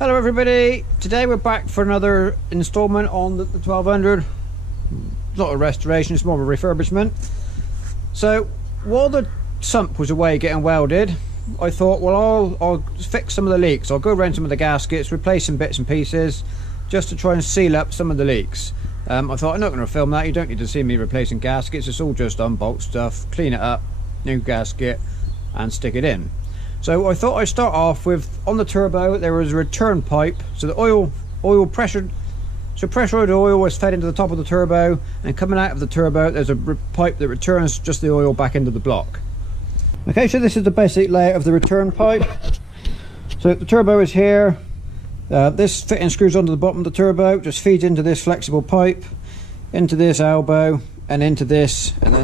Hello everybody, today we're back for another installment on the 1200. It's not a restoration, it's more of a refurbishment. So while the sump was away getting welded, I thought, well, I'll fix some of the leaks. I'll go around some of the gaskets, replace some bits and pieces just to try and seal up some of the leaks. I thought, I'm not going to film that, you don't need to see me replacing gaskets, it's all just unbolt stuff, clean it up, new gasket and stick it in. So I thought I'd start off with, on the turbo there was a return pipe, so the oil pressured, so pressurized oil was fed into the top of the turbo, and coming out of the turbo there's a pipe that returns just the oil back into the block. Okay, so this is the basic layout of the return pipe. So the turbo is here, this fitting screws onto the bottom of the turbo, just feeds into this flexible pipe, into this elbow, and into this, and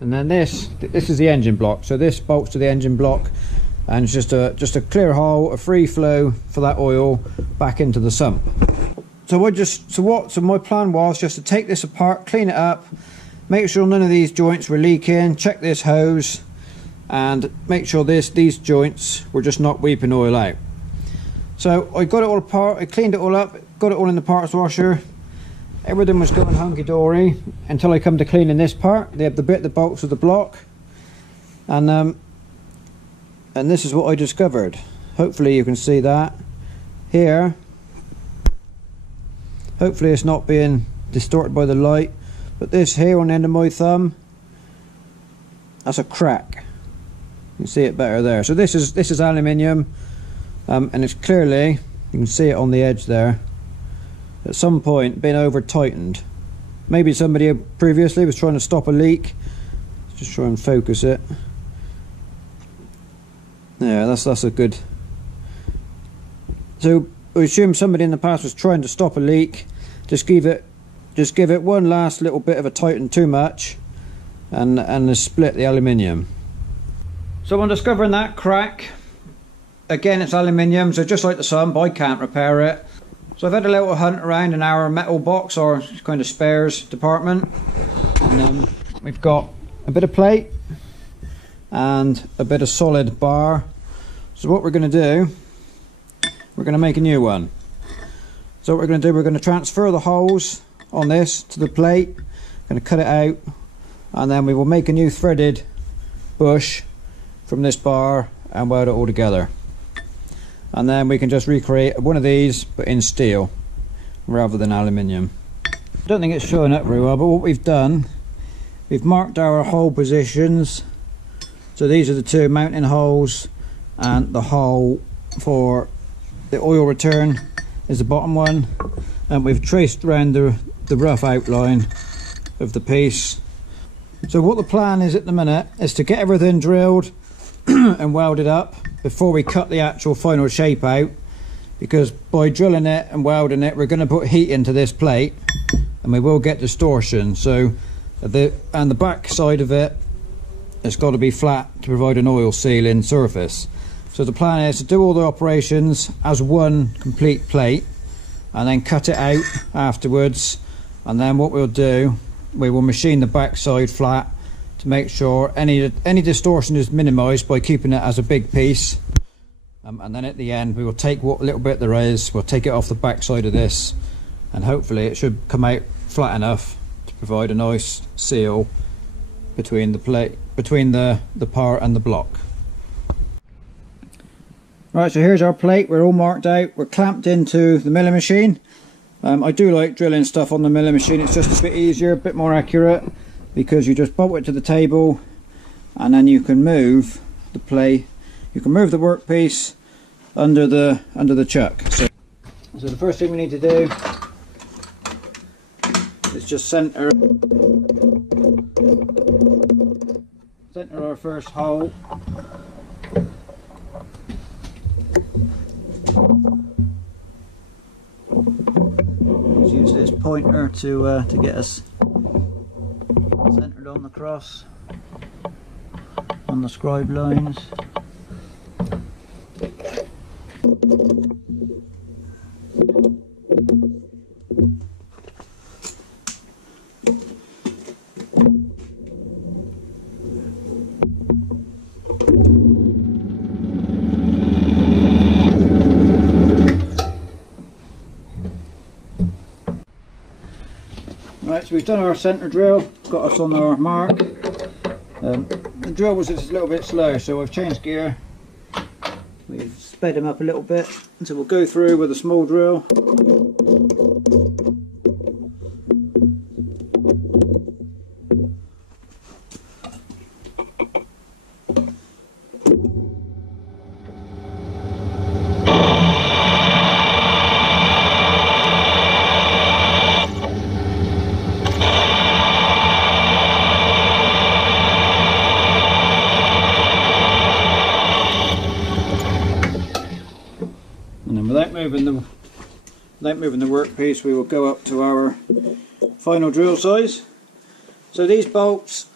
then this is the engine block. So this bolts to the engine block, and it's just a clear hole, a free flow for that oil back into the sump. So my plan was just to take this apart, clean it up, make sure none of these joints were leaking, check this hose, and make sure these joints were just not weeping oil out. So I got it all apart, I cleaned it all up, got it all in the parts washer. Everything was going hunky-dory until I come to cleaning this part. They have the bit that bolts to the block, and this is what I discovered. Hopefully you can see that here. Hopefully it's not being distorted by the light, but this here on the end of my thumb, that's a crack. You can see it better there. So this is aluminium, and it's clearly, you can see it on the edge there, at some point been over tightened. Maybe somebody previously was trying to stop a leak. Let's just try and focus it. Yeah, that's a good. So I assume somebody in the past was trying to stop a leak. Just give it one last little bit of a tighten too much, and split the aluminium. So on discovering that crack, again it's aluminium, so just like the sump, I can't repair it. So I've had a little hunt around in our metal box, or kind of spares department, and we've got a bit of plate and a bit of solid bar. So what we're going to do, we're going to make a new one. So what we're going to do, we're going to transfer the holes on this to the plate, going to cut it out, and then we will make a new threaded bush from this bar and weld it all together. And then we can just recreate one of these but in steel rather than aluminium. I don't think it's showing up very well, but what we've done, we've marked our hole positions. So these are the two mounting holes, and the hole for the oil return is the bottom one, and we've traced around the rough outline of the piece. So what the plan is at the minute is to get everything drilled and welded up before we cut the actual final shape out, because by drilling it and welding it we're going to put heat into this plate and we will get distortion. So the back side of it, it's got to be flat to provide an oil sealing surface. So the plan is to do all the operations as one complete plate and then cut it out afterwards, and then what we'll do, we will machine the back side flat to make sure any distortion is minimized by keeping it as a big piece, and then at the end we will take what little bit there is, we'll take it off the back side of this, and hopefully it should come out flat enough to provide a nice seal between the plate, between the part and the block. Right, so here's our plate, we're all marked out, we're clamped into the milling machine. I do like drilling stuff on the milling machine, it's just a bit easier, a bit more accurate, because you just bolt it to the table and then you can move the plate, you can move the workpiece under the chuck. So the first thing we need to do is just center our first hole. Let's use this pointer to get us centered on the cross, on the scribe lines. Right, so we've done our centre drill, got us on our mark. The drill was just a little bit slow, so I've changed gear. We've sped him up a little bit, so we'll go through with a small drill. And then without moving the workpiece, we will go up to our final drill size. So these bolts,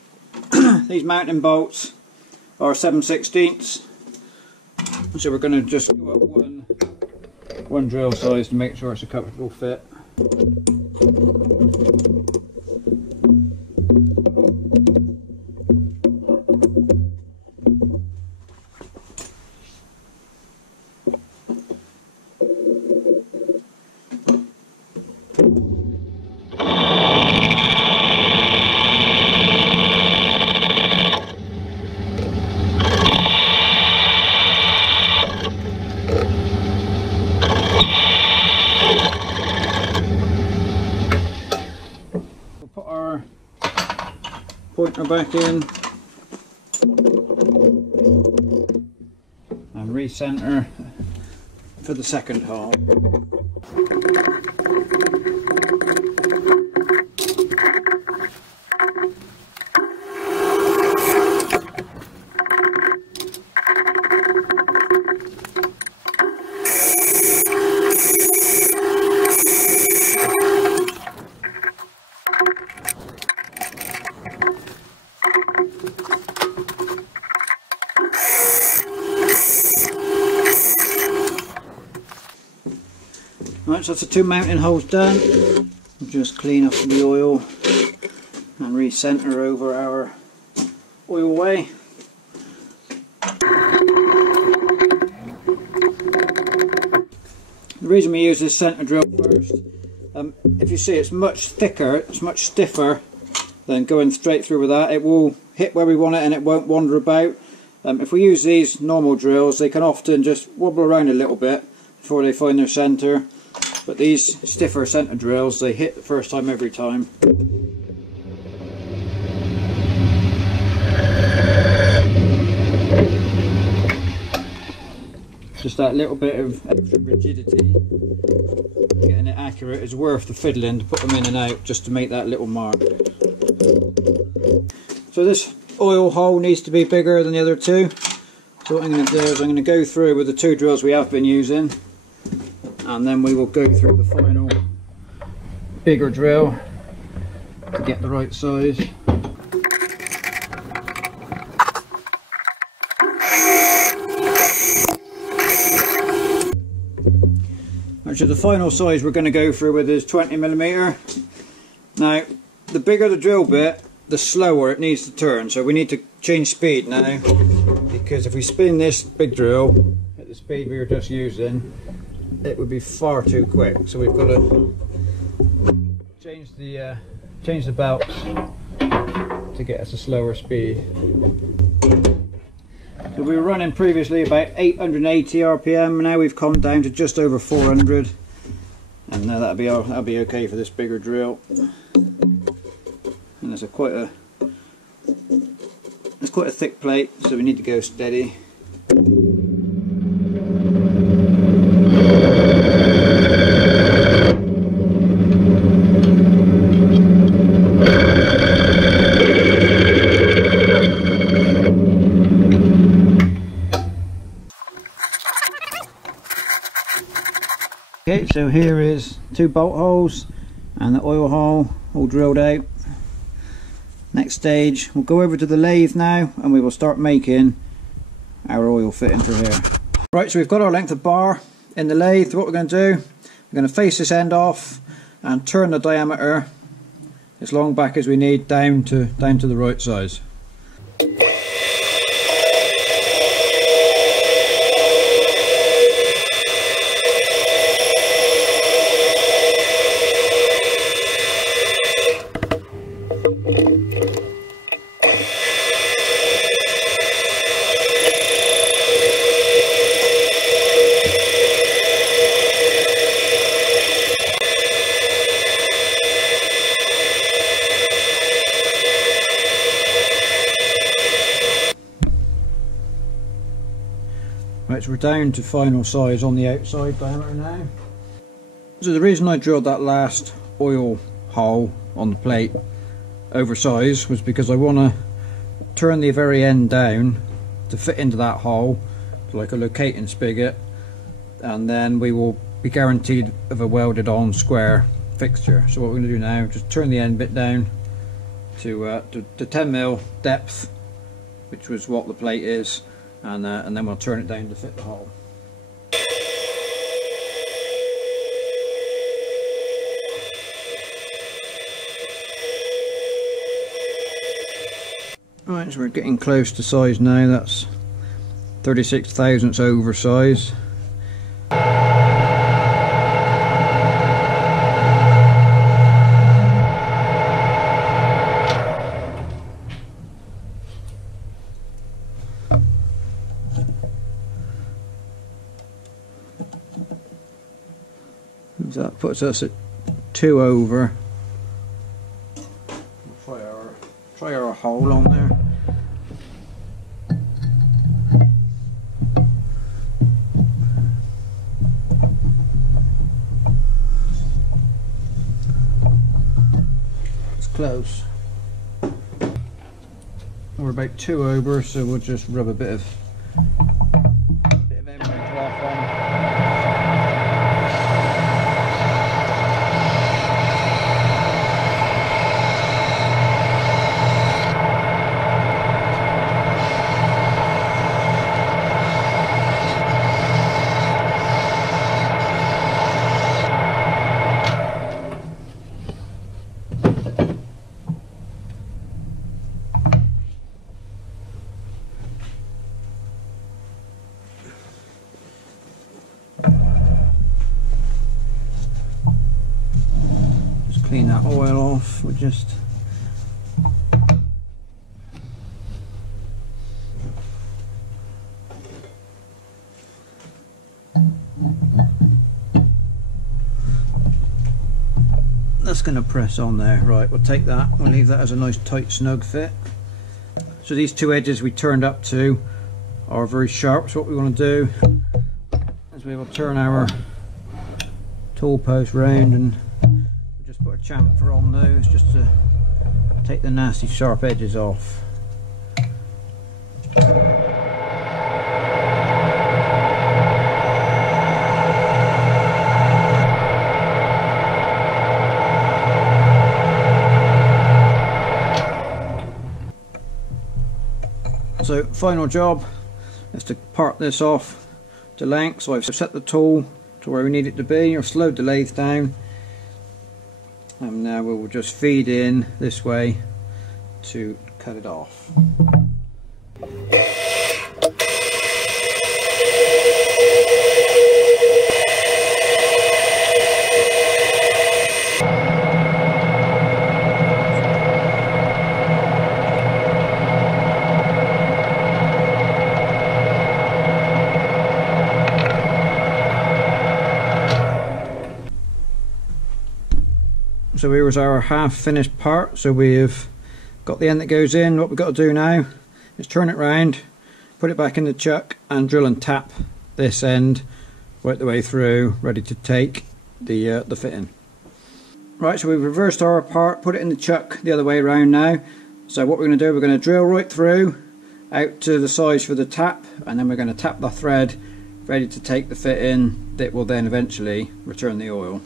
these mounting bolts, are 7/16. So we're going to just go up one drill size to make sure it's a comfortable fit. Pointer back in and recenter for the second hole. Right, so that's the two mounting holes done. We'll just clean up the oil and recenter over our oil way. The reason we use this centre drill first, if you see it's much thicker, it's much stiffer than going straight through with that. It will hit where we want it and it won't wander about. If we use these normal drills, they can often just wobble around a little bit before they find their centre. But these stiffer centre drills, they hit the first time every time. Just that little bit of extra rigidity, getting it accurate, is worth the fiddling to put them in and out just to make that little mark. So this oil hole needs to be bigger than the other two. So what I'm going to do is I'm going to go through with the two drills we have been using, and then we will go through the final bigger drill to get the right size. Actually, the final size we're going to go through with is 20mm. Now, the bigger the drill bit, the slower it needs to turn, so we need to change speed now, because if we spin this big drill at the speed we were just using, it would be far too quick. So we've got to change the belts to get us a slower speed. So we were running previously about 880 RPM. Now we've come down to just over 400, and that'll be okay for this bigger drill. And there's quite a thick plate, so we need to go steady. Okay, so here is two bolt holes and the oil hole all drilled out. Next stage, we'll go over to the lathe now and we will start making our oil fitting for here. Right, so we've got our length of bar in the lathe. What we're going to do, we're going to face this end off and turn the diameter as long back as we need down to the right size. so we're down to final size on the outside diameter now. So the reason I drilled that last oil hole on the plate oversized was because I want to turn the very end down to fit into that hole, like a locating spigot, and then we will be guaranteed of a welded on square fixture. So what we're going to do now, just turn the end bit down to 10mm depth, which was what the plate is, and then we'll turn it down to fit the hole. Right, so we're getting close to size now. That's 36 thousandths over size. So that puts us at 2 over. We'll try our hole on there. It's close. We're about 2 over, so we'll just rub a bit of emery cloth on. Clean that oil off. We'll just that's going to press on there. Right, we'll take that, we'll leave that as a nice tight snug fit. So these two edges we turned up to are very sharp, so what we want to do is we will turn our tool post round and just put a chamfer on those just to take the nasty sharp edges off. So final job is to part this off to length. So I've set the tool to where we need it to be. I've slowed the lathe down, and now we will just feed in this way to cut it off. So here is our half finished part. So we've got the end that goes in. What we've got to do now is turn it round, put it back in the chuck, and drill and tap this end right the way through, ready to take the fitting. Right, so we've reversed our part, put it in the chuck the other way around now. So what we're going to do, we're going to drill right through out to the size for the tap, and then we're going to tap the thread ready to take the fit in that will then eventually return the oil.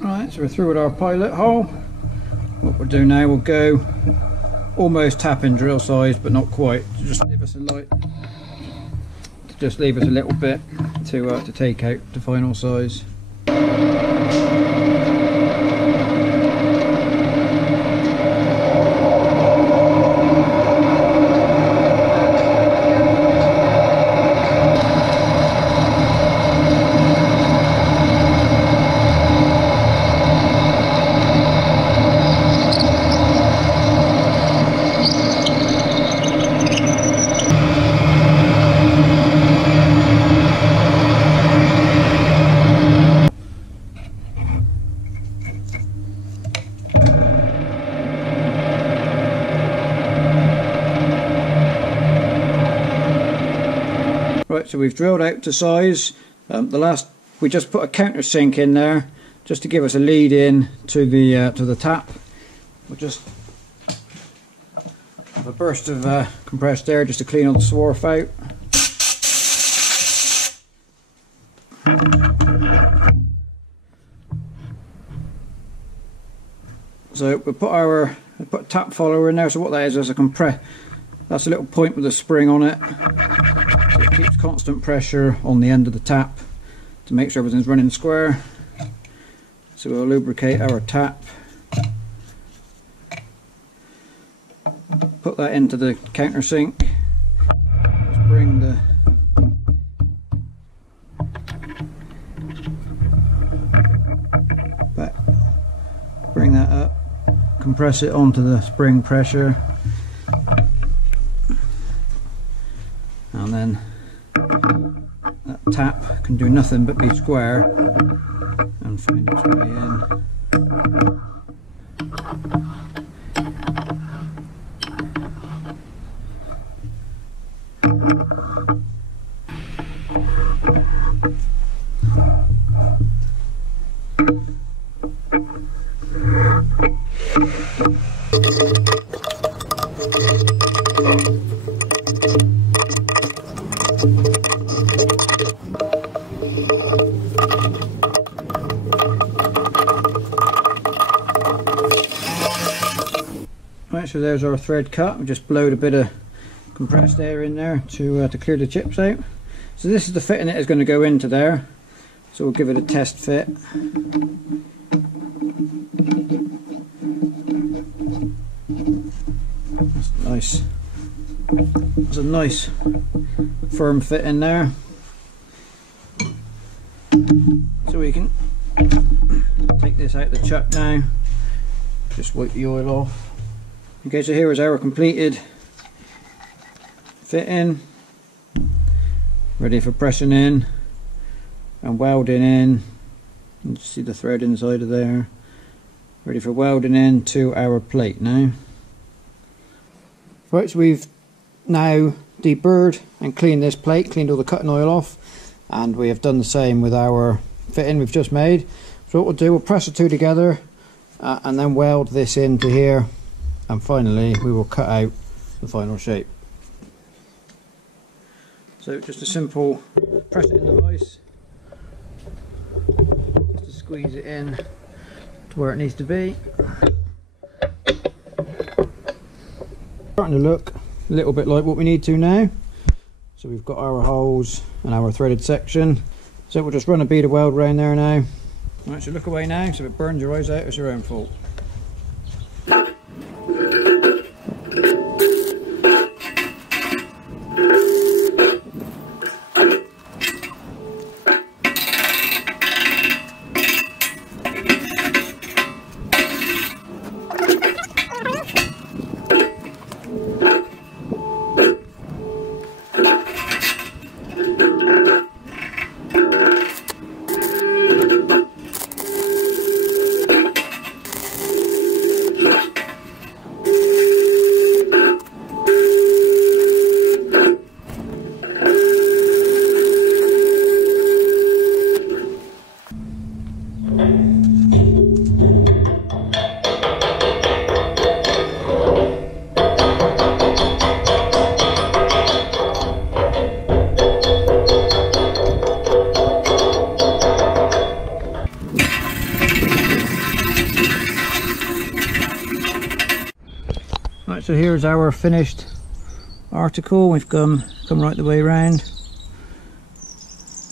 Right, so we're through with our pilot hole. What we'll do now, we'll go almost tap-in drill size, but not quite. Just leave us a little bit to take out the final size. Right, so we've drilled out to size. We just put a countersink in there just to give us a lead in to the tap. We'll just have a burst of compressed air just to clean all the swarf out. So we put a tap follower in there. So what that is that's a little point with a spring on it. So it keeps constant pressure on the end of the tap to make sure everything's running square. So we'll lubricate our tap. Put that into the countersink. Just bring the bring that up, compress it onto the spring pressure, and then that tap can do nothing but be square and find its way in. Right, so there's our thread cut. We just blowed a bit of compressed air in there to clear the chips out. So this is the fitting that is going to go into there. So we'll give it a test fit. That's nice. That's a nice firm fit in there. So we can take this out the chuck now. Just wipe the oil off. Okay, so here is our completed fitting, ready for pressing in and welding in. You can see the thread inside of there. Ready for welding in to our plate now. Right, so we've now deburred and cleaned this plate, cleaned all the cutting oil off, and we have done the same with our fitting we've just made. So what we'll do, we'll press the two together and then weld this into here, and finally we will cut out the final shape. So just a simple press it in the vise, just to squeeze it in to where it needs to be. Starting to look a little bit like what we need to now. So we've got our holes and our threaded section. So we'll just run a bead of weld around there now. Right, so look away now, so if it burns your eyes out, it's your own fault. Right, so here's our finished article. We've come right the way around.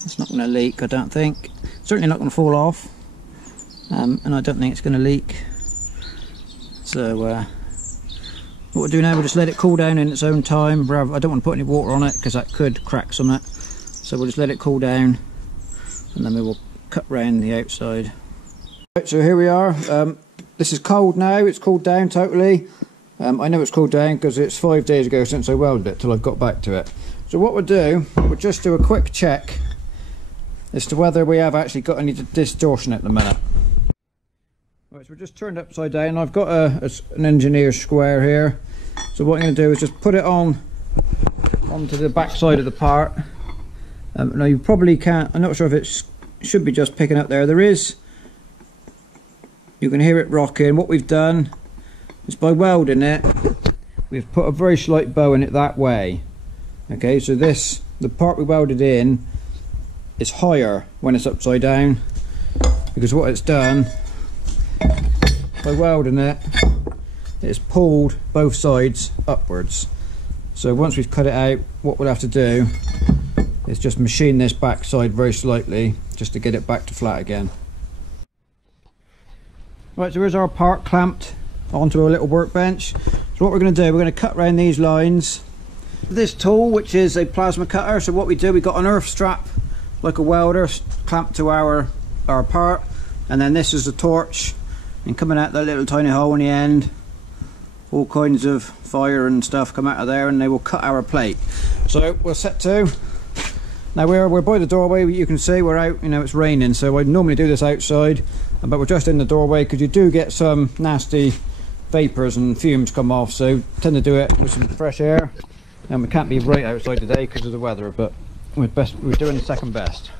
It's not going to leak, I don't think. Certainly not going to fall off, and I don't think it's going to leak. So what we'll do now, we'll just let it cool down in its own time. I don't want to put any water on it because that could crack something. So we'll just let it cool down, and then we will cut round the outside. Right, so here we are. This is cold now. It's cooled down totally. I know it's cooled down because it's 5 days ago since I welded it till I got back to it. So what we'll do, we'll just do a quick check as to whether we have actually got any distortion at the minute. Right, so we're just turned upside down. I've got an engineer's square here. So what I'm going to do is just put it onto the back side of the part Now you probably can't, I'm not sure if it should be just picking up there. There is, you can hear it rocking. What we've done is by welding it, we've put a very slight bow in it that way. Okay, so this, the part we welded in is higher when it's upside down, because what it's done by welding it, it's pulled both sides upwards. So once we've cut it out, what we'll have to do is just machine this back side very slightly just to get it back to flat again. Right, so here's our part clamped onto a little workbench. So what we're going to do, we're going to cut around these lines. This tool, which is a plasma cutter, so what we do, we got an earth strap like a welder clamped to our part, and then this is the torch, and coming out that little tiny hole in the end, all kinds of fire and stuff come out of there, and they will cut our plate. So we'll set to. Now we're by the doorway. You can see we're out, you know, it's raining, so I normally do this outside, but we're just in the doorway because you do get some nasty vapors and fumes come off, so tend to do it with some fresh air. And we can't be right outside today because of the weather, but we're doing second best.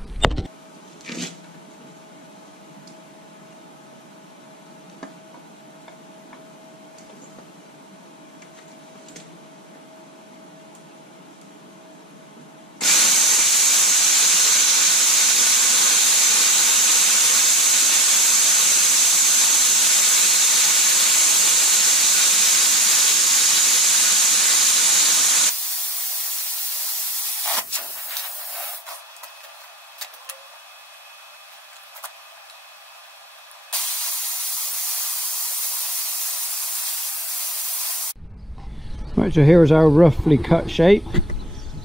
Right, so here's our roughly cut shape.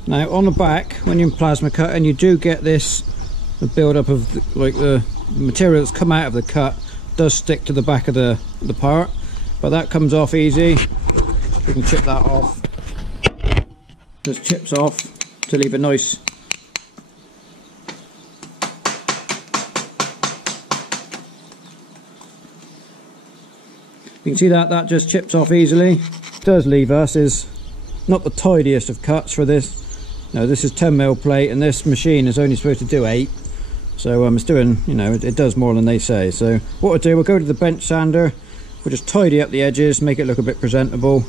Now on the back, when you're plasma cutting, you do get this, the build up of the material that's come out of the cut does stick to the back of the part, but that comes off easy. We can chip that off. Just chips off to leave a nice you can see that just chips off easily. Does leave us is not the tidiest of cuts for this. No, this is 10mm plate and this machine is only supposed to do 8, so it's doing, you know, it does more than they say. So what we'll do, we'll go to the bench sander, we'll just tidy up the edges, make it look a bit presentable,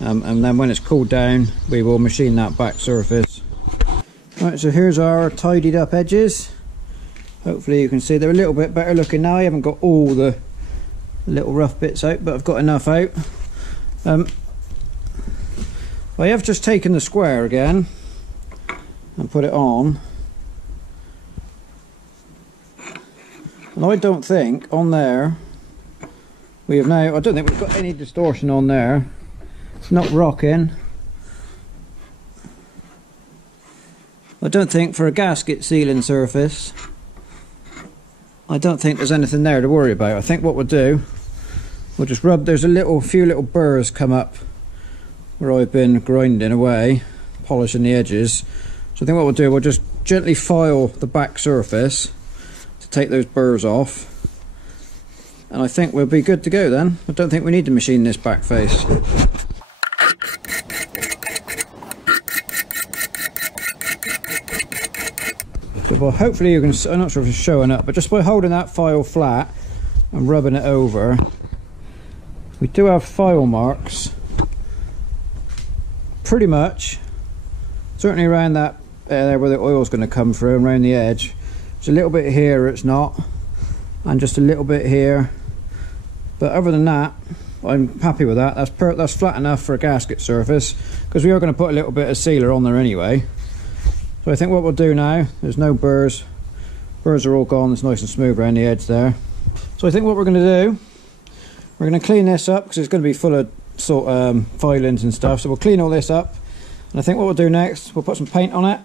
and then when it's cooled down we will machine that back surface. Right, so here's our tidied up edges. Hopefully you can see they're a little bit better looking now. I haven't got all the little rough bits out, but I've got enough out. I have just taken the square again and put it on, and I don't think on there we have now, I don't think we've got any distortion on there. It's not rocking. I don't think for a gasket sealing surface, I don't think there's anything there to worry about. I think what we'll do, we'll just rub, there's a few little burrs come up where I've been grinding away, polishing the edges. So I think what we'll do, we'll just gently file the back surface to take those burrs off, and I think we'll be good to go then. I don't think we need to machine this back face. So well, hopefully you can, I'm not sure if it's showing up, but just by holding that file flat and rubbing it over, we do have file marks pretty much, certainly around that there where the oil's going to come through and around the edge. It's a little bit here it's not, and just a little bit here, but other than that I'm happy with that. That's flat enough for a gasket surface, because we are going to put a little bit of sealer on there anyway. So I think what we'll do now, there's no burrs are all gone, it's nice and smooth around the edge there. So I think what we're going to do, we're going to clean this up because it's going to be full of filings and stuff, so we'll clean all this up, and I think what we'll do next, we'll put some paint on it,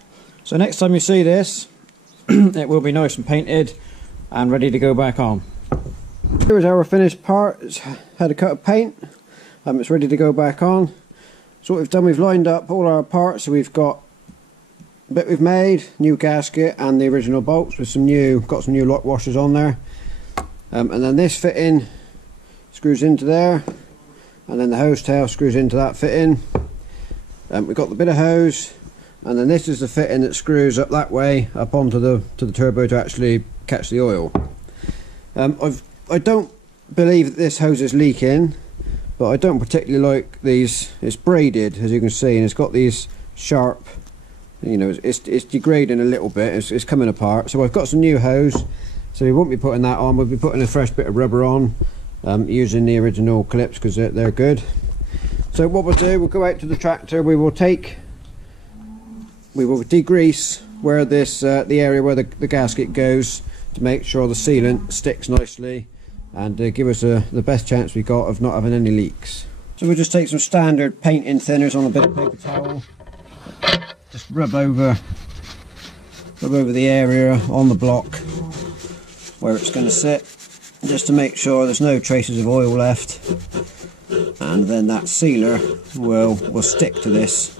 so next time you see this it will be nice and painted and ready to go back on. Here's our finished part. It's had a coat of paint, it's ready to go back on. So what we've done, we've lined up all our parts, so we've got the bit we've made, new gasket and the original bolts with some new, got some new lock washers on there, and then this fitting screws into there, and then the hose tail screws into that fitting. We've got the bit of hose, and then this is the fitting that screws up that way up onto the turbo to actually catch the oil. I don't believe that this hose is leaking, but I don't particularly like these. It's braided, as you can see, and it's got these sharp, you know, it's degrading a little bit, it's coming apart. So I've got some new hose, so we won't be putting that on, we'll be putting a fresh bit of rubber on, using the original clips because they're good. So what we'll do, we'll go out to the tractor, we will degrease where this the area where the gasket goes, to make sure the sealant sticks nicely and give us the best chance we got of not having any leaks. So we'll just take some standard painting thinners on a bit of paper towel, just rub over the area on the block where it's going to sit, just to make sure there's no traces of oil left, and then that sealer will stick to this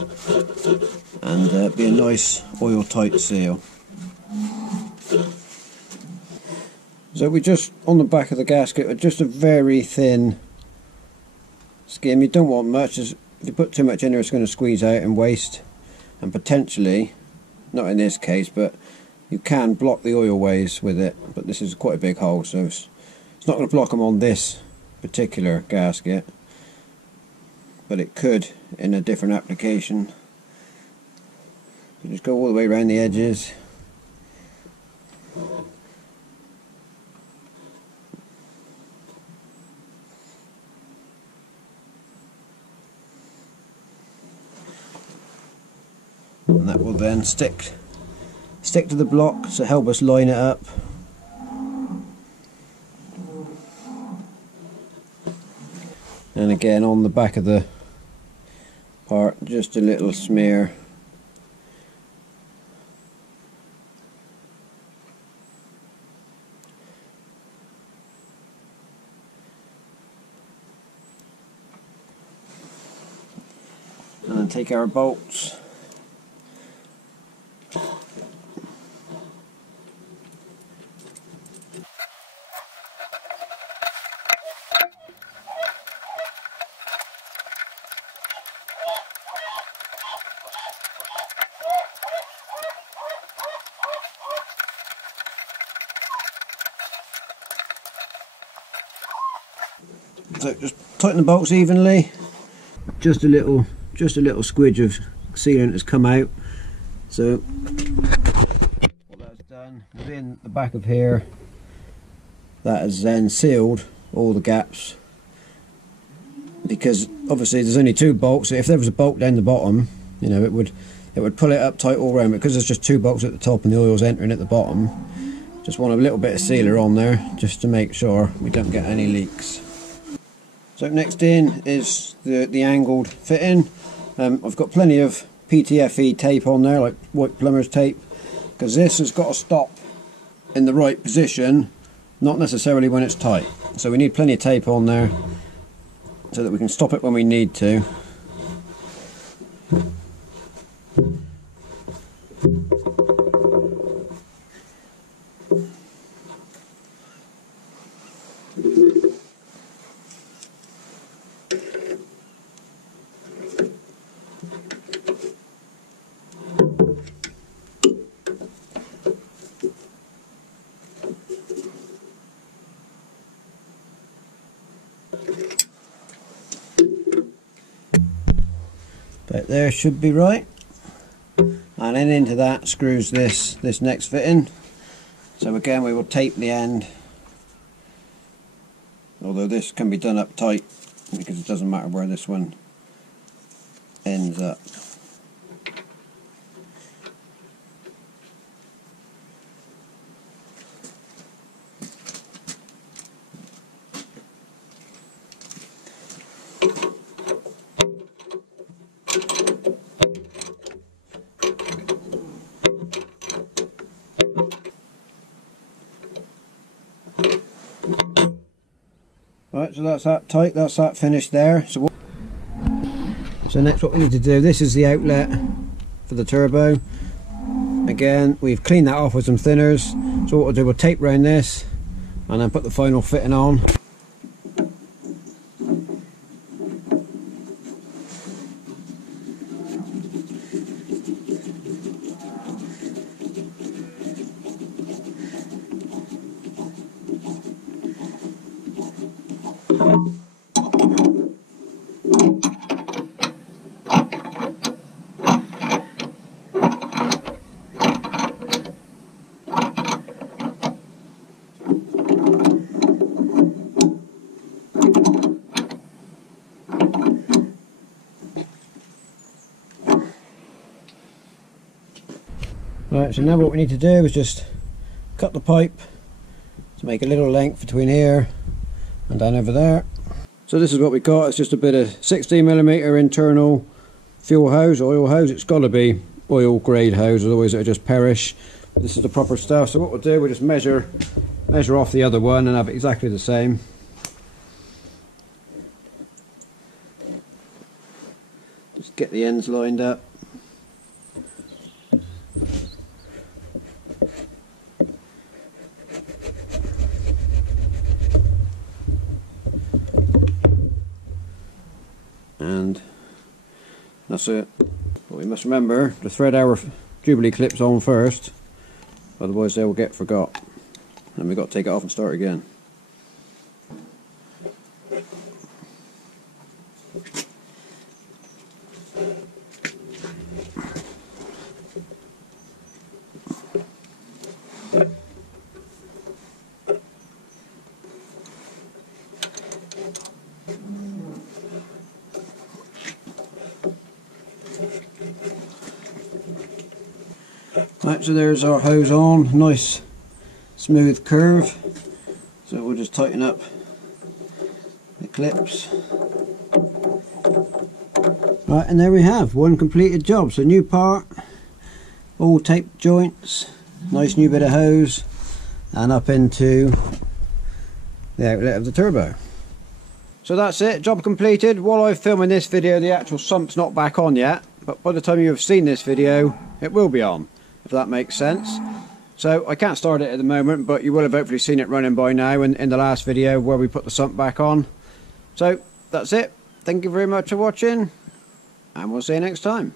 and be a nice oil tight seal. So we just, on the back of the gasket, just a very thin skim. You don't want much, as if you put too much in there it's going to squeeze out and waste, and potentially, not in this case, but you can block the oil ways with it, but this is quite a big hole, so it's not going to block them on this particular gasket, but it could in a different application. So just go all the way around the edges. And that will then stick to the block, so help us line it up. And again on the back of the part, just a little smear. And then take our bolts. So just tighten the bolts evenly. Just a little squidge of sealant has come out. So what that's done within the back of here, that has then sealed all the gaps, because obviously there's only two bolts. So if there was a bolt down the bottom, you know, it would pull it up tight all around, but because there's just two bolts at the top and the oil's entering at the bottom, just want a little bit of sealer on there just to make sure we don't get any leaks. So next in is the angled fitting. I've got plenty of PTFE tape on there, like white plumber's tape, because this has got to stop in the right position, not necessarily when it's tight. So we need plenty of tape on there so that we can stop it when we need to. But there should be right, and then into that screws this next fitting. So again we will tape the end, although this can be done up tight because it doesn't matter where this one ends up. Right, so that's that tight, that's that finished there. So next what we need to do, this is the outlet for the turbo. Again, we've cleaned that off with some thinners. So what we'll do, we'll tape around this and then put the final fitting on. Right, so now what we need to do is just cut the pipe to make a little length between here and down over there. So this is what we got. It's just a bit of 16mm internal fuel hose, oil hose. It's got to be oil grade hose, otherwise it'll just perish. This is the proper stuff. So what we'll do, we'll just measure off the other one and have it exactly the same. Just get the ends lined up. And that's it. But we must remember to thread our Jubilee clips on first, otherwise they will get forgot. And we've got to take it off and start again. Right, so there's our hose on, nice smooth curve. So we'll just tighten up the clips. Right, and there we have one completed job. So new part, all taped joints, nice new bit of hose, and up into the outlet of the turbo. So that's it, job completed. While I'm filming this video, the actual sump's not back on yet, but by the time you have seen this video, it will be on, if that makes sense. So I can't start it at the moment, but you will have hopefully seen it running by now in the last video where we put the sump back on. So that's it. Thank you very much for watching, and we'll see you next time.